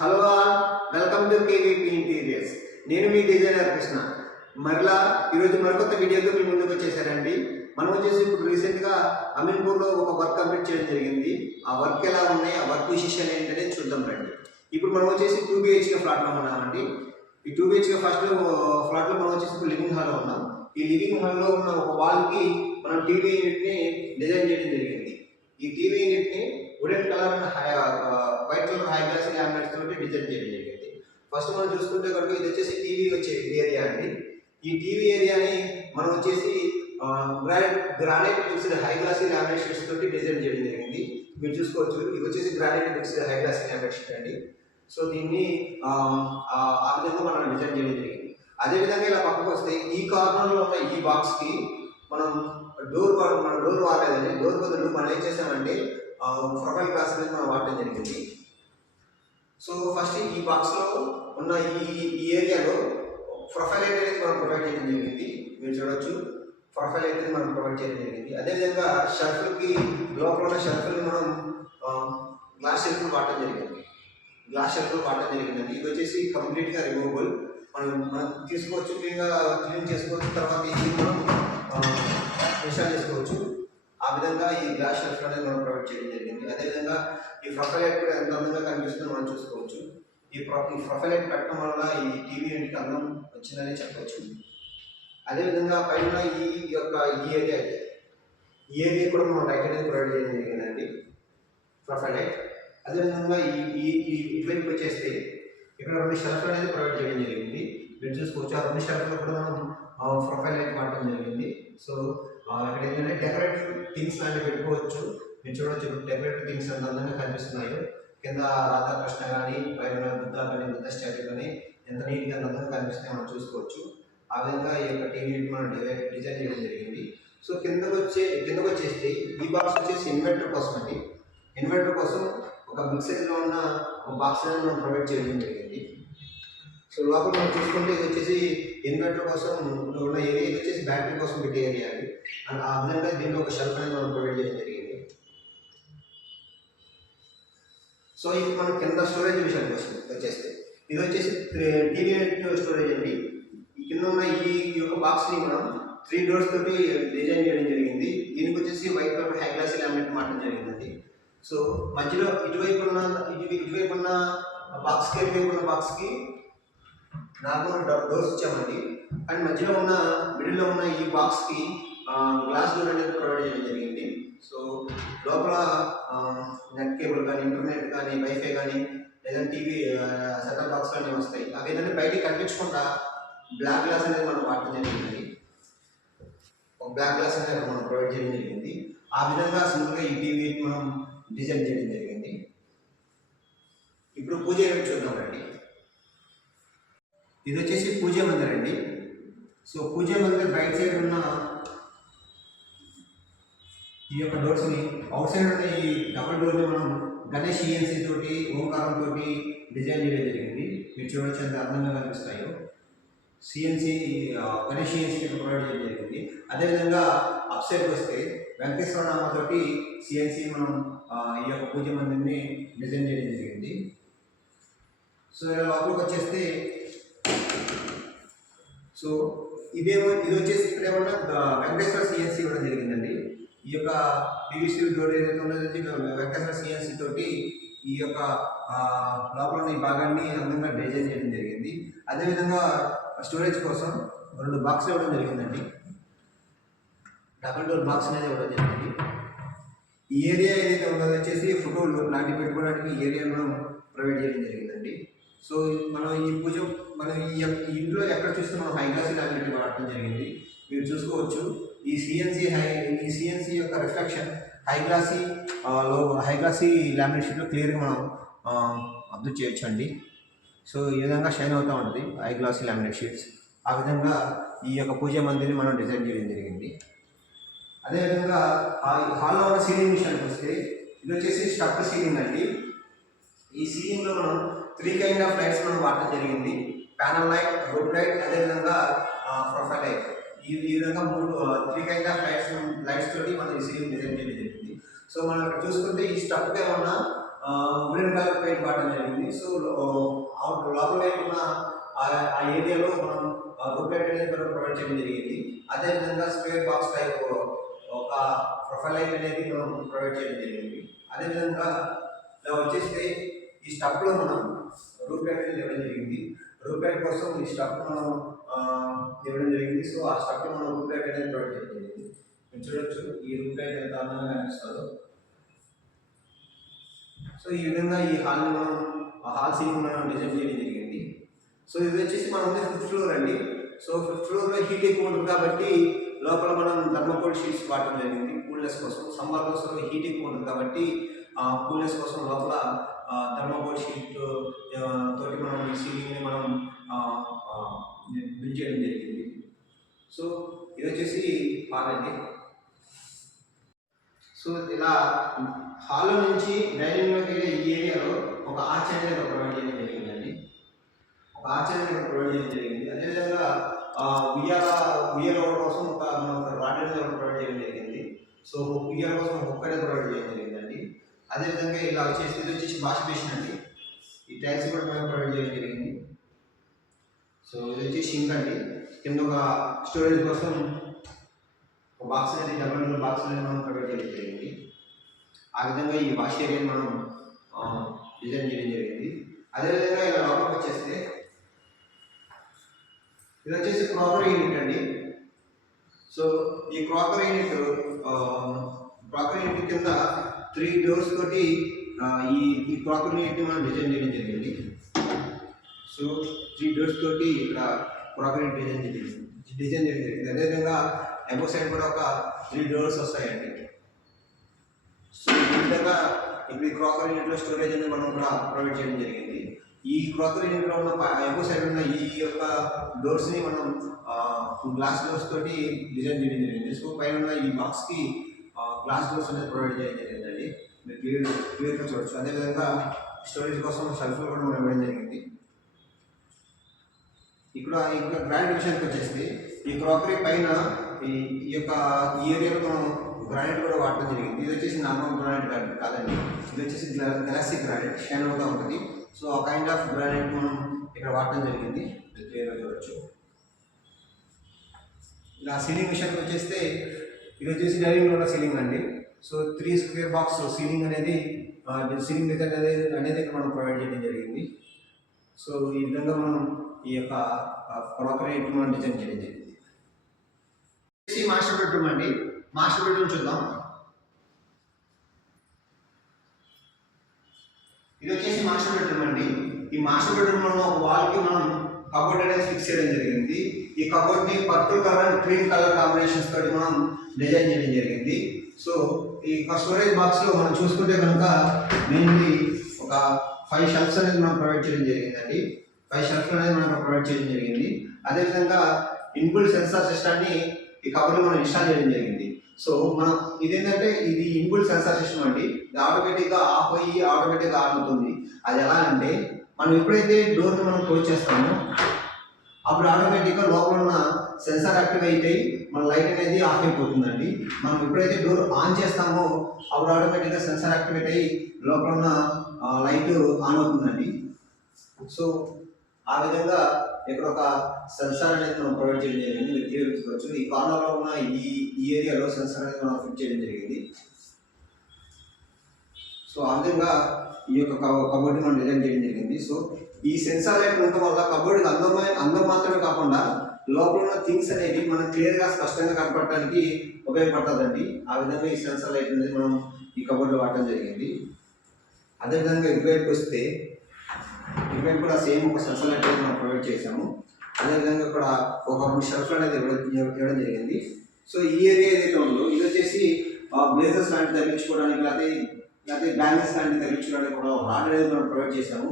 Hello all, welcome to KVP interiors. నేను మీ designer Krishna. మరలా ఈరోజు మరికొత్త వీడియోతో మీ ముందుకు వచ్చేసానండి. మనం వచ్చేసి ఇప్పుడు రీసెంట్గా అమీన్పూర్లో ఒక వర్క్ కంప్లీట్ చేయడం జరిగింది. ఆ వర్క్ ఎలా ఉన్నాయి, ఆ వర్క్ విశేషాలు ఏంటనే చూద్దాం రండి. ఇప్పుడు మనం వచ్చేసి 2 BHK ఫ్లాట్లో ఉన్నామండి. ఈ 2 BHK ఫ్లాట్లో మనం వచ్చేసి ఇప్పుడు లివింగ్ హాల్లో ఉన్నాం. ఈ లివింగ్ హాల్లో ఉన్న ఒక వాల్కి మనం టీవీ యూనిట్ని డిజైన్ చేయడం జరిగింది. ఈ టీవీ యూనిట్ని wooden colour white colour high gloss laminates తోటి డిజైన్ చేయడం జరిగింది. ఫస్ట్ మనం చూసుకుంటే కనుక ఇది వచ్చేసి టీవీ వచ్చే ఏరియా అండి. ఈ టీవీ ఏరియాని మనం వచ్చేసి granite mixed high glass laminate sheets తోటి డిజైన్ చేయడం జరిగింది. మీరు చూసుకోవచ్చు, ఇది వచ్చేసి granite mixed high glass laminate sheet అండి. సో దీన్ని ఆ విధంగా మనం డిజైన్ చేయడం జరిగింది. అదేవిధంగా ఇలా పక్కకు వస్తే ఈ కార్నర్లో ఉన్న ఈ బాక్స్కి మనం డోర్ వాడలేదండి. డోర్ బదులు మనం ఏం చేసామంటే ప్రొఫైల్ గ్లాస్ అనేది మనం వాడటం జరిగింది. సో ఫస్ట్ ఈ బాక్స్లో ఉన్న ఈ ఏరియాలో ప్రొఫైల్ లైట్ అనేది మనం ప్రొవైడ్ చేయడం జరిగింది. మీరు చూడవచ్చు, ప్రొఫైల్ లైట్ అనేది మనం ప్రొవైడ్ చేయడం జరిగింది. అదేవిధంగా షెల్ఫ్కి లోపల ఉన్న షెల్ఫ్ని మనం గ్లాస్ షెల్ఫ్లు వాడటం జరిగిందండి. ఇది వచ్చేసి కంప్లీట్గా రిమూవబుల్. మనం తీసుకోవచ్చు, క్లీన్ చేసుకోవచ్చు, తర్వాత ఇది మనం ఇన్స్టాల్ చేసుకోవచ్చు. ఆ విధంగా ఈ గ్లాస్ షెల్ఫ్ అనేది మనం ప్రొవైడ్ చేయడం జరిగింది. అదేవిధంగా ఈ ప్రొఫైల్ లైట్ కూడా ఎంత అందంగా కనిపిస్తుందో మనం చూసుకోవచ్చు. ఈ ప్రొఫైల్ లైట్ పెట్టడం వల్ల ఈ టీవీ యూనిట్కి అందం వచ్చిందని చెప్పవచ్చు. అదేవిధంగా పైన ఈ ఏరియా కూడా మనం లైట్ అనేది ప్రొవైడ్ చేయడం జరిగిందండి, ప్రొఫైల్ లైట్. అదేవిధంగా ఇటువైపు వచ్చేస్తే ఇక్కడ 2 షెల్ఫ్ అనేది ప్రొవైడ్ చేయడం జరిగింది. మీరు చూసుకోవచ్చు, ఆ 2 షెల్ఫ్లో కూడా మనం ప్రొఫైల్ లైట్ వాడటం జరిగింది. సో ఇక్కడ ఏంటంటే డెకరేటివ్ థింగ్స్ లాంటివి పెట్టుకోవచ్చు. మీరు చూడవచ్చు, డెకరేటివ్ థింగ్స్ ఎంత అందంగా కనిపిస్తున్నాయో. కింద రాధాకృష్ణ కానీ, పైన బుద్ధ స్టాచ్యూ కానీ ఎంత నీట్గా అందంగా కనిపిస్తున్నాయో మనం చూసుకోవచ్చు. ఆ విధంగా ఈ యొక్క టీవీ మనం డిజైన్ చేయడం జరిగింది. సో కిందకు వచ్చేస్తే ఈ బాక్స్ వచ్చేసి ఇన్వర్టర్ కోసం అండి. ఇన్వర్టర్ కోసం ఒక బిగ్ సైజ్లో ఉన్న ఒక బాక్స్ అనేది మనం ప్రొవైడ్ చేయడం జరిగింది. సో లోపల మనం చూసుకుంటే ఇది వచ్చేసి ఇన్వర్టర్ కోసం ఉన్న ఏరియా, ఇది వచ్చేసి బ్యాటరీ కోసం పెట్టే ఏరియా అండి. ఆ విధంగా దీంట్లో ఒక షెల్ఫ్ అనేది మనం ప్రొవైడ్ చేయడం జరిగింది. సో ఇది మనం కింద స్టోరేజ్ విషయానికి వచ్చేస్తే ఇది వచ్చేసి టీవీ స్టోరేజ్ అండి. ఈ కింద ఉన్న ఈ యొక్క బాక్స్ని మనం 3 డోర్స్ తోటి డిజైన్ చేయడం జరిగింది. దీనికి వచ్చేసి white colour high glass laminate మారడం జరిగిందండి. సో మధ్యలో ఇటువైపు ఉన్న బాక్స్కి నార్మల్ డోర్స్ ఇచ్చామండి. అండ్ మిడిల్లో ఉన్న ఈ బాక్స్కి గ్లాస్ డోర్ అనేది ప్రొవైడ్ చేయడం జరిగింది. సో లోపల నెట్ కేబుల్ కానీ, ఇంటర్నెట్ కానీ, వైఫై కానీ, లేదంటే టీవీ సెటప్ బాక్స్ కానీ వస్తాయి. అవి ఏంటంటే బయటికి కనిపించకుండా బ్లాక్ గ్లాస్ అనేది మనం వాడటం జరిగిందండి. ఒక బ్లాక్ గ్లాస్ అనేది మనం ప్రొవైడ్ చేయడం జరిగింది. ఆ విధంగా సింపుల్గా ఈ టీవీ మనం డిజైన్ చేయడం జరిగింది. ఇప్పుడు పూజ ఏమిటి చూద్దాం రండి. ఇది వచ్చేసి పూజ మందిర్ అండి. సో పూజ మందిర్ రైట్ సైడ్ ఉన్న ఈ యొక్క డోర్స్ని, అవుట్ సైడ్ ఉన్న ఈ డబుల్ డోర్ని మనం గణేష్ ఈఎన్సీ తోటి, ఓంకారం తోటి డిజైన్ చేయడం జరిగింది. మీరు చూడవచ్చు ఎంత అందంగా కనిపిస్తాయో. గణేష్ ఈఎన్సీ ప్రొవైడ్ చేయడం జరిగింది. అదేవిధంగా అప్ సైడ్కి వస్తే వెంకటేశ్వర నామతోటి సిఎన్సీ మనం ఈ యొక్క పూజ మందిర్ని డిజైన్ చేయడం జరిగింది. సో ఇలా లోపలికి వచ్చేస్తే ఇది వచ్చేసి ఇక్కడ ఏమన్నా వెంకటేశ్వర సిఎన్సీ ఇవ్వడం జరిగిందండి. ఈ యొక్క పీవీసీ డోర్ ఏదైతే ఉన్నది వెంకటేశ్వర సిఎన్సీ తోటి ఈ యొక్క లోపల ఈ భాగాన్ని అందంగా డిజైన్ చేయడం జరిగింది. అదేవిధంగా స్టోరేజ్ కోసం 2 బాక్స్ ఇవ్వడం జరిగిందండి. డబుల్ డోర్ బాక్స్ అనేది ఇవ్వడం జరిగింది. ఈ ఏరియా ఏదైతే ఉన్నది వచ్చేసి ఫోటోలు లాంటివి పెట్టుకోవడానికి ఈ ఏరియాను ప్రొవైడ్ చేయడం జరిగిందండి. సో మనం ఈ ఇంట్లో ఎక్కడ చూస్తే మనం హై గ్లాస్ లామినేట్ వాడటం జరిగింది. మీరు చూసుకోవచ్చు, ఈ సిఎన్సీ యొక్క రిఫ్లెక్షన్ హై గ్లాసీ లామినేట్ షీట్లో క్లియర్గా మనం అబ్జర్వ్ చేయొచ్చు అండి. సో ఈ విధంగా షైన్ అవుతూ ఉంటుంది హై గ్లాసీ లామినేట్ షీట్స్. ఆ విధంగా ఈ యొక్క పూజ మందిని మనం డిజైన్ చేయడం జరిగింది. అదేవిధంగా హాల్లో ఉన్న సీలింగ్ విషయానికి వస్తే ఇది వచ్చేసి స్టక్ సీలింగ్ అండి. ఈ సీలింగ్లో మనం 3 కైండ్ ఆఫ్ లైట్స్ మనం వాడటం జరిగింది. ప్యానల్ లైట్, రూట్ లైట్, అదేవిధంగా ప్రొఫైల్ లైట్. ఈ విధంగా 3 కైండ్ ఆఫ్ లైట్స్ తోటి మనం ఈ సీలింగ్ డిజైన్ చేయడం జరిగింది. సో మనం ఇక్కడ చూసుకుంటే ఈ స్టక్గా ఉన్న గ్రీన్ కలర్ పెయింట్ వాడడం జరిగింది. సో లోపల వైపు ఉన్న ఆ ఏరియాలో మనం రూప్ లైట్ అనేది మనం ప్రొవైడ్ చేయడం జరిగింది. అదేవిధంగా స్క్వేర్ బాక్స్ టైప్ ఒక ప్రొఫైల్ లైట్ అనేది మనం ప్రొవైడ్ చేయడం జరిగింది. అదేవిధంగా ఇలా వచ్చేస్తే ఈ స్టబ్లో మనం రూప్ లైట్ అనేది ఇవ్వడం జరిగింది. రూప్ లైట్ కోసం ఈ స్టబ్ మనం ఇవ్వడం జరిగింది. సో ఆ స్టబ్లో మనం రూప్ లైట్ అనేది ప్రొవైడ్ చేయడం జరిగింది. మీరు చూడొచ్చు ఈ రూప్ లైట్ ఎంత అందంగా కనిపిస్తుందో. సో ఈ విధంగా ఈ హాల్ని మనం హాల్ సీలింగ్ మనం డిజైన్ చేయడం జరిగింది. సో ఇది వచ్చేసి మనం ఉంది 5th ఫ్లోర్ అండి. సో 5th ఫ్లోర్లో హీట్ ఎక్కువ ఉంటుంది కాబట్టి లోపల మనం థర్మోకోల్ షీట్స్ వాడటం జరిగింది కూల్నెస్ కోసం. సమ్మర్ కోసం హీట్ ఎక్కువ ఉంటుంది కాబట్టి కూల్నెస్ కోసం లోపల థర్మోకోల్ షీట్ తోటి మనం ఈ సీలింగ్ని మనం బిల్డ్ చేయడం జరిగింది. సో ఇది వచ్చేసి హాల్ అండి. సో ఇలా హాల్లో నుంచి డైనింగ్లోకి వెళ్ళే ఈ ఏరియాలో ఒక ఆర్చ్ అనేది ప్రొవైడ్ చేయడం జరిగిందండి. ఒక ఆర్చ్ అనేది ప్రొవైడ్ చేయడం జరిగింది. అదేవిధంగా ఉయ్యాల కోసం ఒక రాడ్ అనేది ప్రొవైడ్ చేయడం జరిగింది. సో ఉయ్యాల కోసం హుక్ అనేది ప్రొవైడ్ చేయడం జరిగిందండి. అదేవిధంగా ఇలా వచ్చేసి ఇది వచ్చేసి వాష్ బేసిన్ అండి. ఈ టైల్స్ కూడా మనం ప్రొవైడ్ చేయడం జరిగింది. సో ఇది వచ్చేసి సింక్ అండి. కింద ఒక స్టోరేజ్ కోసం ఒక బాక్స్ అనేది డబుల్ బాక్స్ అనేది మనం ప్రొవైడ్ చేయడం జరిగింది. ఆ విధంగా ఈ వాష్ ఏరియాని మనం డిజైన్ చేయడం జరిగింది. అదేవిధంగా ఇలా లోపలికి వచ్చేస్తే ఇది వచ్చేసి క్రాకరీ యూనిట్ అండి. సో ఈ క్రాకరీ యూనిట్ కింద 3 డోర్స్ తోటి ఈ క్రాకరీ యూనిట్ని మనం డిజైన్ చేయడం జరిగింది. సో 3 డోర్స్ తోటి ఇక్కడ క్రాకరీ డిజైన్ చేయడం జరిగింది. అదేవిధంగా ఎబో సైడ్ కూడా ఒక 3 డోర్స్ వస్తాయండి. సో ఈ విధంగా ఇప్పుడు ఈ క్రాకరీ యూనిట్లో స్టోరేజ్ అనేది మనం కూడా ప్రొవైడ్ చేయడం జరిగింది. ఈ క్రాకరీ యూనిట్లో ఉన్న ఎబో సైడ్ ఉన్న ఈ యొక్క డోర్స్ని మనం గ్లాస్ డోర్స్ తోటి డిజైన్ చేయడం జరిగింది. సో పైన ఉన్న ఈ బాక్స్కి గ్లాస్ డోర్స్ అనేది ప్రొవైడ్ చేయడం జరిగిందండి. మీరు క్లియర్గా చూడవచ్చు. అదేవిధంగా స్టోరేజ్ కోసం షెల్ఫ్లు కూడా మనం ఇవ్వడం జరిగింది. ఇక్కడ గ్రానైట్ విషయానికి వచ్చేసి ఈ క్రాకరీ పైన ఈ ఏరియాలో మనం గ్రానైట్ కూడా వాడటం జరిగింది. ఇది వచ్చేసి నార్మల్ గ్రానైట్ కాదండి. ఇది వచ్చేసి గ్లాసీ గ్రానైట్ షైన్గా ఉంటుంది. సో ఆ కైండ్ ఆఫ్ గ్రానైట్ మనం ఇక్కడ వాడటం జరిగింది. క్లియర్గా చూడవచ్చు. ఇలా సీలింగ్ విషయానికి వచ్చేస్తే ఇది వచ్చేసి డైనింగ్ ఉన్న సీలింగ్ అండి. సో 3 స్క్వేర్ బాక్స్ సీలింగ్ అనేది సీలింగ్ డిజైన్ అనేది ఇక్కడ మనం ప్రొవైడ్ చేయడం జరిగింది. సో ఈ విధంగా మనం ఈ యొక్క క్రాకరీ మనం డిజైన్ చేయడం జరిగింది. మాస్టర్ బెడ్రూమ్ అండి. మాస్టర్ బెడ్రూమ్ చూద్దాం. ఇది వచ్చేసి మాస్టర్ బెడ్రూమ్ అండి. ఈ మాస్టర్ బెడ్రూమ్ లో ఒక వాల్ కి మనం కబోర్డ్ అనేది ఫిక్స్ చేయడం జరిగింది. ఈ కబోర్డ్ ని purple colour and cream colour combinations తోటి మనం డిజైన్ చేయడం జరిగింది. సో ఈ స్టోరేజ్ బాక్స్ లో మనం చూసుకుంటే కనుక మెయిన్లీ ఒక 5 షెల్ఫ్స్ అనేది మనం ప్రొవైడ్ చేయడం జరిగిందండి. 5 షెల్ఫ్స్ అనేది మనం ప్రొవైడ్ చేయడం జరిగింది. అదేవిధంగా ఇన్బుల్ట్ సెన్సార్ సిస్టమ్ని ఈ కబోర్డ్లో మనం ఇన్స్టాల్ చేయడం జరిగింది. సో మనం ఇదేంటంటే ఇది ఇన్బుల్ట్ సెన్సార్ సిస్టమ్ అండి. ఇది ఆటోమేటిక్గా ఆఫ్ అయ్యి ఆటోమేటిక్గా ఆన్ అవుతుంది. అది ఎలా అంటే మనం ఎప్పుడైతే డోర్ని మనం క్లోజ్ చేస్తామో అప్పుడు ఆటోమేటిక్గా లోపల ఉన్న సెన్సార్ యాక్టివేట్ అయ్యి మన లైట్ అనేది ఆఫ్ అయిపోతుందండి. మనం ఎప్పుడైతే డోర్ ఆన్ చేస్తామో అప్పుడు ఆటోమేటిక్గా సెన్సార్ యాక్టివేట్ అయ్యి లోపల ఉన్న లైట్ ఆన్ అవుతుందండి. సో ఆ విధంగా ఇక్కడ ఒక సెన్సార్ అనేది మనం ప్రొవైడ్ చేయడం జరిగింది. మీరు తీసుకోవచ్చు. ఈ కార్నర్లో ఉన్న ఈ ఏరియాలో సెన్సార్ అనేది మనం ఫిట్ చేయడం జరిగింది. సో ఆ విధంగా ఈ యొక్క కబోర్డ్ మనం డిజైన్ చేయడం జరిగింది. సో ఈ సెన్సార్ లైట్ ఉండటం వల్ల కబోర్డ్ అందం మాత్రమే కాకుండా లోపల ఉన్న థింగ్స్ అనేవి మనం క్లియర్గా స్పష్టంగా కనపడటానికి ఉపయోగపడుతుందండి. ఆ విధంగా ఈ సెన్సార్ లైట్ అనేది మనం ఈ కబోర్డ్లో వాడటం జరిగింది. అదేవిధంగా ఇటువైపు వస్తే ఇటువైపు కూడా సేమ్ ఒక సెన్సార్ లైట్ మనం ప్రొవైడ్ చేసాము. అదేవిధంగా ఇక్కడ ఒక 3 షెల్ఫ్లు అనేది ఇవ్వడం జరిగింది. సో ఈ ఏరియా ఏదైతే ఉందో ఇది వచ్చేసి బ్లేజర్స్ లాంటివి తగ్గించుకోవడానికి లేకపోతే బ్యాంగిల్స్ లాంటివి తగ్గించుకోవడానికి కూడా ఒక రాడ్ అనేది మనం ప్రొవైడ్ చేసాము.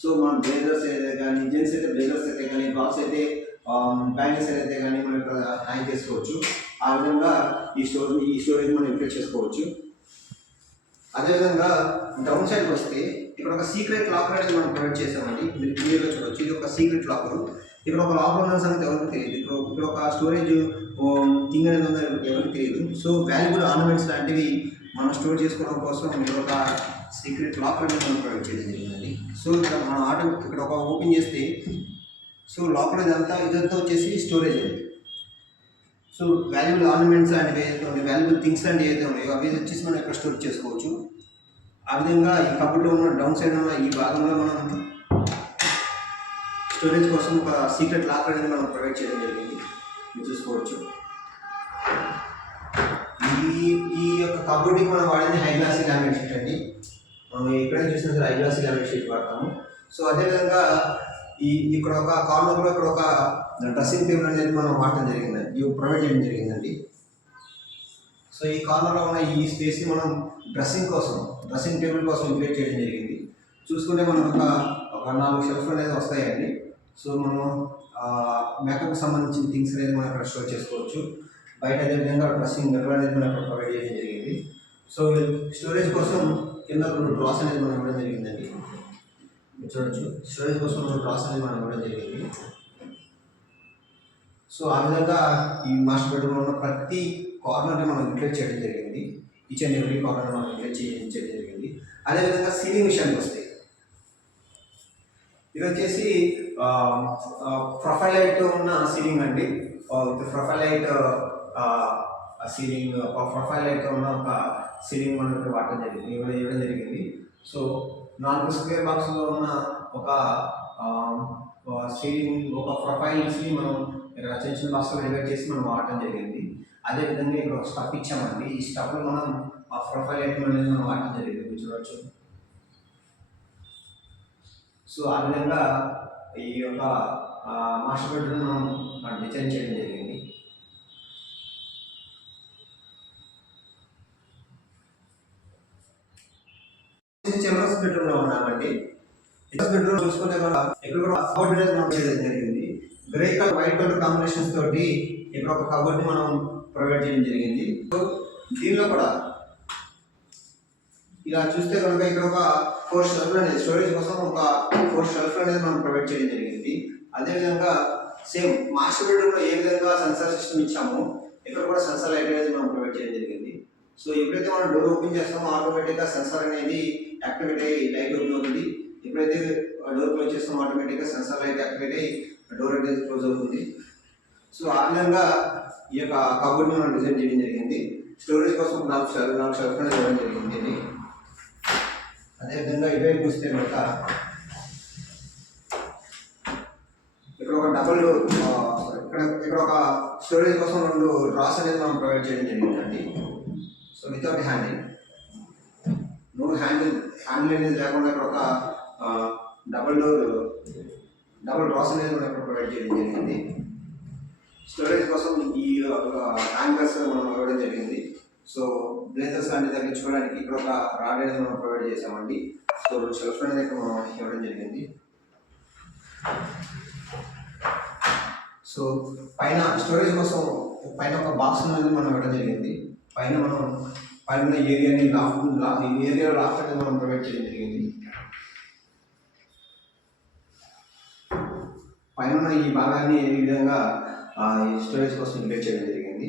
సో మనం బ్లేజర్స్ అయితే కానీ జెంట్స్ అయితే బ్లేజర్స్ అయితే కానీ బాక్స్ అయితే బ్యాంగిల్స్ అయితే కానీ మనం ఇక్కడ హ్యాంగ్ చేసుకోవచ్చు. ఆ విధంగా ఈ స్టోరేజ్ మనం యూటిలైజ్ చేసుకోవచ్చు. అదేవిధంగా డౌన్ సైడ్కి వస్తే ఇక్కడ ఒక సీక్రెట్ లాకర్ అనేది మనం ప్రొవైడ్ చేసామండి. మీరు క్లియర్గా చూడవచ్చు. ఇది ఒక సీక్రెట్ లాకర్. ఇక్కడ ఒక లాకర్ ఉన్న సంగతి ఎవరికి తెలియదు. ఇక్కడ ఒక స్టోరేజ్ థింగ్ అనేది ఉందో ఎవరికి తెలియదు. సో వాల్యుబుల్ ఆర్నమెంట్స్ లాంటివి మనం స్టోర్ చేసుకోవడం కోసం ఇక్కడ ఒక సీక్రెట్ లాక్ అనేది మనం ప్రొవైడ్ చేయడం జరిగిందండి. సో ఇక్కడ మనం ఇక్కడ ఒక ఓపెన్ చేస్తే సో లోపల ఇదంతా వచ్చేసి స్టోరేజ్ అండి. సో వాల్యుబుల్ ఆర్నమెంట్స్ లాంటివి ఏదైతే ఉన్నాయో, వాల్యుబుల్ థింగ్స్ లాంటివి ఏదైతే ఉన్నాయో అవి వచ్చేసి మనం ఇక్కడ స్టోర్ చేసుకోవచ్చు. ఆ విధంగా ఈ కబోర్డ్లో ఉన్న డౌన్ సైడ్ ఉన్న ఈ భాగంలో మనం స్టోరేజ్ కోసం ఒక సీక్రెట్ లాక్ అనేది మనం ప్రొవైడ్ చేయడం జరిగింది. మీరు చూసుకోవచ్చు. ఈ యొక్క కబోర్డ్కి మనం వాడింది హై గ్లాసీ లామినేట్ షీట్ అండి. మనం ఎక్కడైనా చూసినా సరే హై గ్లాసీ లామినేట్ షీట్ వాడతాము. సో అదేవిధంగా ఇక్కడ ఒక కార్నర్లో ఇక్కడ ఒక డ్రెస్సింగ్ టేబుల్ అనేది మనం వాడటం జరిగిందండి, ప్రొవైడ్ చేయడం జరిగిందండి. సో ఈ కార్నర్లో ఉన్న ఈ స్పేస్ని మనం డ్రెస్సింగ్ టేబుల్ కోసం యూటిలైజ్ చేయడం జరిగింది. చూసుకుంటే మనం ఒక 4 షెల్ఫ్లు అనేది వస్తాయండి. సో మనం మేకప్కి సంబంధించిన థింగ్స్ అనేది మనం అక్కడ స్టోర్ చేసుకోవచ్చు. బయట అదేవిధంగా డ్రెస్సింగ్ మెటీరియల్ అనేది మనం అక్కడ ప్రొవైడ్ చేయడం జరిగింది. సో స్టోరేజ్ కోసం కింద 2 డ్రాస్ అనేది మనం ఇవ్వడం జరిగిందండి. చూడొచ్చు, స్టోరేజ్ కోసం 2 డ్రాస్ అనేది మనం ఇవ్వడం జరిగింది. సో ఆ విధంగా ఈ మాస్టర్ బెడ్రూమ్లో ఉన్న ప్రతి కార్నర్ని మనం యూటిలైజ్ చేయడం జరిగింది. ఈచ్ అండ్ ఎవ్రీ కార్నర్ మనం యూటిలైజ్ చేయడం జరిగింది. అదేవిధంగా సీలింగ్ విషయానికి వస్తాయి. ఇది వచ్చేసి ప్రొఫైల్ లైట్ ఉన్న సీలింగ్ అండి. ప్రొఫైల్ లైట్ ఉన్న ఒక సీలింగ్ మనం ఇక్కడ ఇవ్వడం జరిగింది. సో 4 స్క్వేర్ బాక్స్లో ఉన్న ఒక సీలింగ్, ఒక ప్రొఫైల్స్ని మనం ఇక్కడ చిన్న బాక్స్లో డివైడ్ చేసి మనం వాడటం జరిగింది. అదేవిధంగా ఇక్కడ ఒక స్టఫ్ ఇచ్చామండి. ఈ స్టఫ్లో మనం ఆ ప్రొఫైల్ లైట్ అనేది మనం వాడటం జరిగింది. చూడవచ్చు. సో ఆ విధంగా ఈ యొక్క మాస్టర్ బెడ్రూమ్ మనం డిజైన్ చేయడం జరిగింది. చిల్డ్రన్స్ బెడ్రూమ్లో ఉన్నామండి. చిల్డ్రన్స్ బెడ్రూమ్ చూసుకుంటే ఇక్కడ కూడా కబోర్డ్ అనేది మనం చేయడం జరిగింది. Grey colour white colour combinations తోటి ఇక్కడ ఒక కబోర్డ్ని మనం ప్రొవైడ్ చేయడం జరిగింది. సో దీనిలో కూడా ఇలా చూస్తే కనుక ఇక్కడ ఒక 4 షెల్ఫ్లు అనేది స్టోరేజ్ కోసం ఒక 4 షెల్ఫ్లు అనేది మనం ప్రొవైడ్ చేయడం జరిగింది. అదేవిధంగా సేమ్ మాస్టర్ బెడ్రూమ్లో ఏ విధంగా సెన్సార్ సిస్టమ్ ఇచ్చామో ఇక్కడ కూడా సెన్సార్ లైట్ అనేది మనం ప్రొవైడ్ చేయడం జరిగింది. సో ఎప్పుడైతే మనం డోర్ ఓపెన్ చేస్తామో ఆటోమేటిక్గా సెన్సార్ అనేది యాక్టివేట్ అయ్యి లైట్ ఓపెన్ అవుతుంది. ఎప్పుడైతే డోర్ క్లోజ్ చేస్తామో ఆటోమేటిక్గా సెన్సార్ లైట్ యాక్టివేట్ అయ్యి డోర్ అనేది క్లోజ్ అవుతుంది. సో ఆ విధంగా ఈ యొక్క కబోర్డ్ని మనం డిజైన్ చేయడం జరిగింది. స్టోరేజ్ కోసం 4 షెల్ఫ్ అనేది ఇవ్వడం జరిగింది. అదేవిధంగా ఇవే చూస్తే కనుక ఇక్కడ ఒక ఇక్కడ ఒక స్టోరేజ్ కోసం 2 డ్రాస్ అనేది మనం ప్రొవైడ్ చేయడం జరిగిందండి. సో వితౌట్ హ్యాండిల్ అనేది లేకుండా ఇక్కడ ఒక డబుల్ డ్రాస్ అనేది మనం ఇక్కడ ప్రొవైడ్ చేయడం జరిగింది. స్టోరేజ్ కోసం ఈ హ్యాంగర్స్ మనం ఇవ్వడం జరిగింది. సో బ్లేజర్స్ లాంటివి తగ్గించుకోవడానికి ఇక్కడ ఒక రాడ్ అనేది మనం ప్రొవైడ్ చేసామండి. సో షెల్ఫ్ అనేది ఇక్కడ మనం ఇవ్వడం జరిగింది. సో పైన స్టోరేజ్ కోసం పైన ఒక బాక్స్ అనేది మనం ఇవ్వడం జరిగింది. పైన ఏరియాని లాఫ్ట్ అనేది మనం ప్రొవైడ్ చేయడం జరిగింది. పైన ఈ భాగాన్ని ఏ విధంగా స్టోరేజ్ కోసం యూటిలైజ్ చేయడం జరిగింది.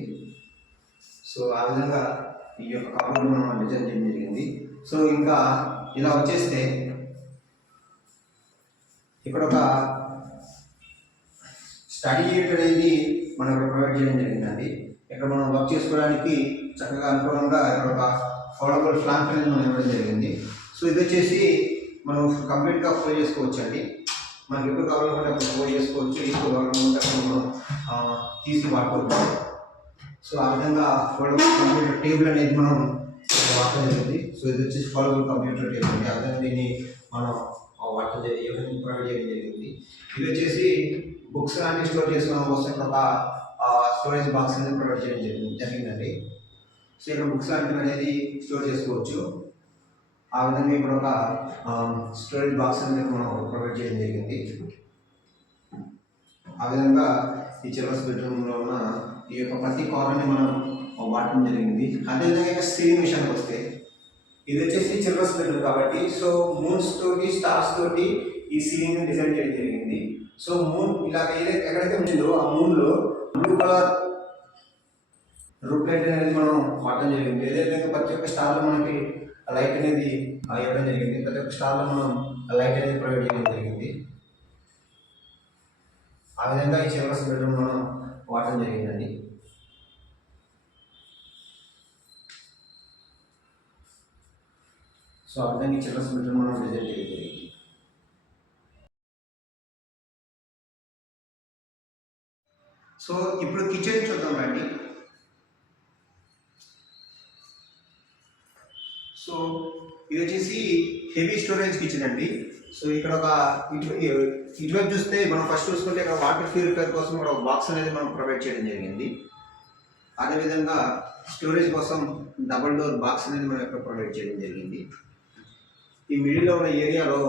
సో ఆ విధంగా ఈ యొక్క కబోర్డ్ మనం డిజైన్ చేయడం జరిగింది. సో ఇంకా ఇలా వచ్చేస్తే ఇక్కడ ఒక స్టడీ యూనిట్ అనేది మనం ఇక్కడ ప్రొవైడ్ చేయడం జరిగిందండి. ఇక్కడ మనం వర్క్ చేసుకోవడానికి చక్కగా అనుకూలంగా ఇక్కడ ఒక ఫోల్డబుల్ ఫ్లాంక్ అనేది మనం ఇవ్వడం జరిగింది. సో ఇది వచ్చేసి మనం కంప్లీట్గా ఫోల్డ్ చేసుకోవచ్చు అండి. మనకి ఎప్పుడు కావాలంటే అప్పుడు ఫోల్డ్ చేసుకోవచ్చు. ఇప్పుడు మనం తీసి వాడుకోవచ్చు. సో ఆ విధంగా ఫోల్డబుల్ కంప్యూటర్ టేబుల్ అనేది మనం వాడటం జరిగింది. సో ఇది వచ్చేసి ఫోల్డబుల్ కంప్యూటర్ టేబుల్ అండి. ఆ విధంగా దీన్ని మనం వాడటం ప్రొవైడ్ చేయడం జరిగింది. ఇది వచ్చేసి బుక్స్ అన్ని స్టోర్ చేసుకోవడం కోసం ఇక్కడ ఒక స్టోరేజ్ బాక్స్ అనేది ప్రొవైడ్ చేయడం జరిగిందండి. సో ఇక్కడ బుక్స్ లాంటివి అనేది స్టోర్ చేసుకోవచ్చు. ఆ విధంగా ఇక్కడ ఒక స్టోరేజ్ బాక్స్ అనేది మనం ప్రొవైడ్ చేయడం జరిగింది. ఆ విధంగా ఈ చిల్డ్రన్స్ బెడ్రూమ్లో ఉన్న ఈ యొక్క ప్రతి కార్నర్ని మనం వాడటం జరిగింది. అదేవిధంగా ఇక్కడ సీలింగ్ విషయానికి వస్తే ఇది వచ్చేసి చిల్డ్రన్స్ బెడ్రూమ్ కాబట్టి సో మూన్స్ తోటి స్టార్స్ తోటి ఈ సీలింగ్ డిజైన్ చేయడం జరిగింది. సో మూన్ ఇలా ఎక్కడైతే ఉంటుందో ఆ మూన్లో బ్లూ కలర్ రూప్ లైట్ అనేది మనం వాడటం జరిగింది. అదేవిధంగా ప్రతి ఒక్క స్టార్లో మనకి ఆ లైట్ అనేది ఇవ్వడం జరిగింది. ప్రతి ఒక్క స్టాల్లో మనం ఆ లైట్ అనేది ప్రొవైడ్ చేయడం జరిగింది. ఆ విధంగా ఈ చిల్డ్రన్స్ బెడ్రూమ్ మనం వాడటం జరిగిందండి. సో ఆ విధంగా ఈ చిల్డ్రన్స్ బెడ్రూమ్ మనం డిజైన్ చేయడం జరిగింది. సో ఇప్పుడు కిచెన్ చూద్దాం రండి. సో ఇది వచ్చేసి హెవీ స్టోరేజ్ కిచెన్ అండి. సో ఇక్కడ ఒక ఇటువైపు చూస్తే మనం ఫస్ట్ చూసుకుంటే ఇక్కడ వాటర్ ప్యూరిఫైర్ కోసం ఇక్కడ ఒక బాక్స్ అనేది మనం ప్రొవైడ్ చేయడం జరిగింది. అదేవిధంగా స్టోరేజ్ కోసం డబుల్ డోర్ బాక్స్ అనేది మనం ఇక్కడ ప్రొవైడ్ చేయడం జరిగింది. ఈ మిడిల్లో ఉన్న ఏరియాలో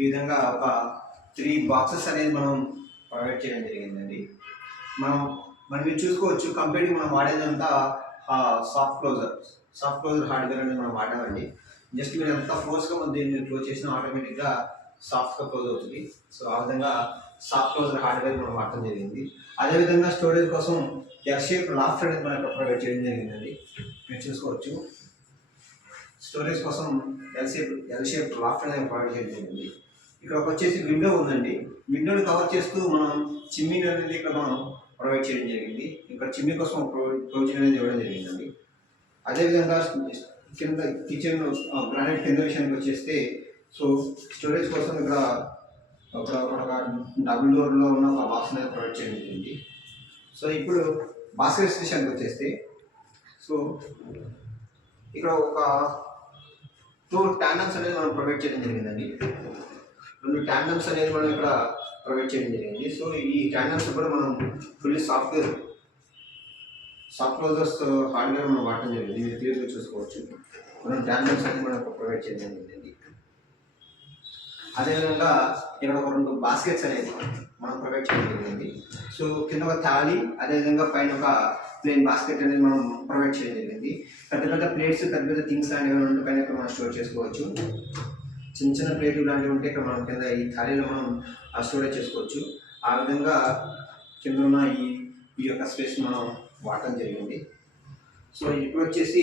ఈ విధంగా ఒక 3 బాక్సెస్ అనేది మనం ప్రొవైడ్ చేయడం జరిగిందండి. మనం మీరు చూసుకోవచ్చు, కంపెనీ మనం వాడేదంతా సాఫ్ట్ క్లోజర్ హార్డ్వేర్ అనేది మనం వాడామండి. జస్ట్ మీరు ఎంత ఫోర్స్గా దీన్ని క్లోజ్ చేసినా ఆటోమేటిక్గా సాఫ్ట్గా క్లోజ్ అవుతుంది. సో ఆ విధంగా సాఫ్ట్ క్లోజర్ హార్డ్వేర్ మనం వాడటం జరిగింది. అదేవిధంగా స్టోరేజ్ కోసం ఎల్ షేప్ లాఫ్ట్ అనేది మనం ఇక్కడ ప్రొవైడ్ చేయడం జరిగిందండి. మీరు చూసుకోవచ్చు, స్టోరేజ్ కోసం ఎల్ షేప్ లాఫ్ట్ అనేది ప్రొవైడ్ చేయడం జరిగింది. ఇక్కడ వచ్చేసి విండో ఉందండి. విండోని కవర్ చేస్తూ మనం చిమ్నీ అనేది ఇక్కడ మనం ప్రొవైడ్ చేయడం జరిగింది. ఇక్కడ చిమ్నీ కోసం ప్రొవిజన్ అనేది ఇవ్వడం జరిగిందండి. అదేవిధంగా కింద కిచెన్ గ్రానైట్ కింద విషయానికి వచ్చేస్తే, సో స్టోరేజ్ కోసం ఇక్కడ ఒక డబుల్ డోర్లో ఉన్న ఒక బాక్స్ అనేది ప్రొవైడ్ చేయడం జరిగింది. సో ఇప్పుడు బాస్కెట్స్ విషయానికి వచ్చేస్తే, సో ఇక్కడ ఒక 2 ట్యాండమ్స్ అనేది మనం ప్రొవైడ్ చేయడం జరిగిందండి. 2 ట్యాండమ్స్ అనేది మనం ఇక్కడ ప్రొవైడ్ చేయడం జరిగింది. సో ఈ ట్యాండమ్స్ కూడా మనం ఫుల్లీ సాఫ్ట్ క్లోజర్స్ హార్డ్వేర్ మనం వాడటం జరిగింది. మీరు క్లియర్గా చూసుకోవచ్చు. మనం ట్యాండమ్స్ అనేది మనం ప్రొవైడ్ చేయడం జరిగింది. అదేవిధంగా ఇక్కడ ఒక 2 బాస్కెట్స్ అనేది మనం ప్రొవైడ్ చేయడం జరిగింది. సో కింద ఒక థాలీ, అదేవిధంగా పైన ఒక ప్లేన్ బాస్కెట్ అనేది మనం ప్రొవైడ్ చేయడం జరిగింది. పెద్ద ప్లేట్స్, పెద్ద థింగ్స్ లాంటివి ఉంటే పైన ఇక్కడ మనం స్టోర్ చేసుకోవచ్చు. చిన్న ప్లేట్లు లాంటివి ఉంటే ఇక్కడ మనం కింద ఈ థాలీలో మనం స్టోరేజ్ చేసుకోవచ్చు. ఆ విధంగా కింద ఉన్న ఈ యొక్క స్పేస్ మనం వాడటం జరిగింది. సో ఇప్పుడు వచ్చేసి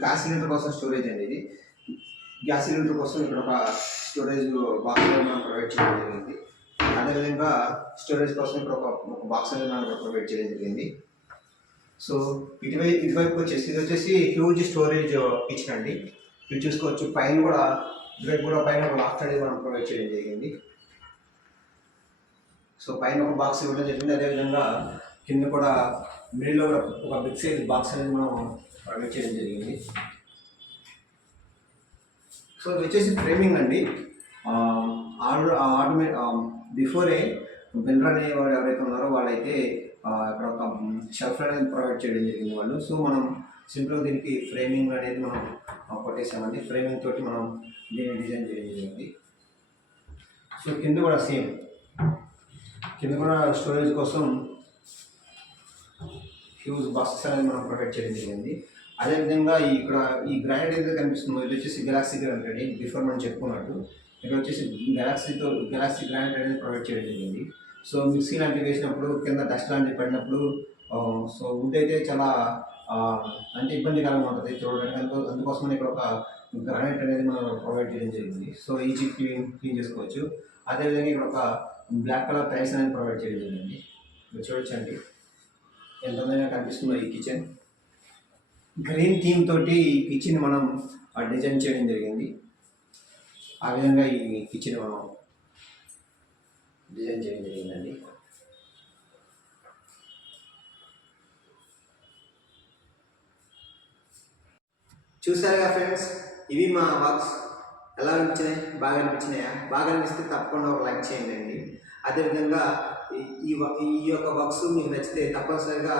గ్యాస్ సిలిండర్ కోసం స్టోరేజ్ అనేది, గ్యాస్ సిలిండర్ కోసం ఇక్కడ ఒక స్టోరేజ్ బాక్స్ మనం ప్రొవైడ్ చేయడం జరిగింది. అదేవిధంగా స్టోరేజ్ కోసం ఇక్కడ ఒక బాక్స్ అనేది మనం ప్రొవైడ్ చేయడం జరిగింది. సో ఇటువైపు వచ్చేసి ఇది వచ్చేసి హ్యూజ్ స్టోరేజ్ కిచెన్ అండి. మీరు చూసుకోవచ్చు, పైన కూడా ఇటువైపు కూడా పైన ఒక లాఫ్ట్ అనేది మనం ప్రొవైడ్ చేయడం జరిగింది. సో పైన ఒక బాక్స్ ఇవ్వడం జరిగింది. అదేవిధంగా కింద కూడా మిడిల్లో కూడా ఒక బిగ్ సైజ్ బాక్స్ అనేది మనం ప్రొవైడ్ చేయడం జరిగింది. సో ఇది వచ్చేసి ఫ్రేమింగ్ అండి. బిఫోరే బిల్డర్ అనే వారు ఎవరైతే ఉన్నారో వాళ్ళైతే ఇక్కడ ఒక షెల్ఫ్ అనేది ప్రొవైడ్ చేయడం జరిగింది వాళ్ళు. సో మనం సింపుల్గా దీనికి ఫ్రేమింగ్ అనేది మనం కొట్టేసామండి. ఫ్రేమింగ్ తోటి మనం దీన్ని డిజైన్ చేయడం జరిగింది. సో కింద కూడా సేమ్, కింద కూడా స్టోరేజ్ కోసం హ్యూజ్ బాక్సెస్ అనేది మనం ప్రొవైడ్ చేయడం జరిగింది. అదేవిధంగా ఇక్కడ ఈ గ్రానైట్ ఏదైతే కనిపిస్తుందో ఇది వచ్చేసి గెలాక్సీ గ్రానైట్ అండి. బిఫోర్ మనం చెప్పుకున్నట్టు ఇక్కడ వచ్చేసి గెలాక్సీ గ్రానైట్ అనేది ప్రొవైడ్ చేయడం జరిగింది. సో మిక్సీ లాంటివి వేసినప్పుడు కింద డస్ట్ లాంటివి పడినప్పుడు సో వుడ్ అయితే చాలా అంటే ఇబ్బందికరంగా ఉంటుంది చూడడానికి. అందుకోసమని ఇక్కడ ఒక గ్రానైట్ అనేది మనం ప్రొవైడ్ చేయడం జరిగింది. సో ఈజీ క్లీన్ చేసుకోవచ్చు. అదేవిధంగా ఇక్కడ ఒక బ్లాక్ కలర్ టైల్స్ అనేది ప్రొవైడ్ చేయడం జరిగింది. మీరు చూడొచ్చండి ఎంత అందంగా కనిపిస్తుందో ఈ కిచెన్. గ్రీన్ థీమ్ తోటి ఈ కిచెన్ మనం డిజైన్ చేయడం జరిగింది. ఆ విధంగా ఈ కిచెన్ మనం డిజైన్ చేయడం జరిగిందండి. చూసారుగా ఫ్రెండ్స్, ఇవి మా వర్క్స్. ఎలా అనిపించినాయి? బాగా అనిపించినాయా? బాగా అనిపిస్తే తప్పకుండా ఒక లైక్ చేయండి. అదేవిధంగా ఈ యొక్క వర్క్స్ మీకు నచ్చితే తప్పనిసరిగా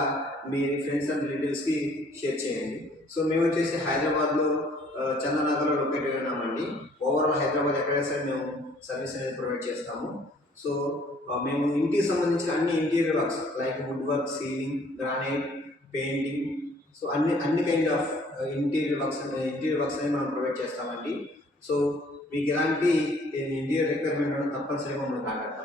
మీ ఫ్రెండ్స్ అండ్ రిలేటివ్స్కి షేర్ చేయండి. సో మేము వచ్చేసి హైదరాబాద్లో చందనగర్లో లొకేట్ అయి ఉన్నామండి. ఓవరాల్ హైదరాబాద్ ఎక్కడైనా సరే మేము సర్వీస్ అనేది ప్రొవైడ్ చేస్తాము. సో మేము ఇంటికి సంబంధించిన అన్ని interior works like wood work, ceiling, granite, painting, so అన్ని కైండ్ ఆఫ్ ఇంటీరియర్ వర్క్స్ అనేది మనం ప్రొవైడ్ చేస్తామండి. సో మీకు ఎలాంటి ఇంటీరియర్ రిక్వైర్మెంట్ తప్పనిసరిగా మమ్మల్ని కాంటాక్ట్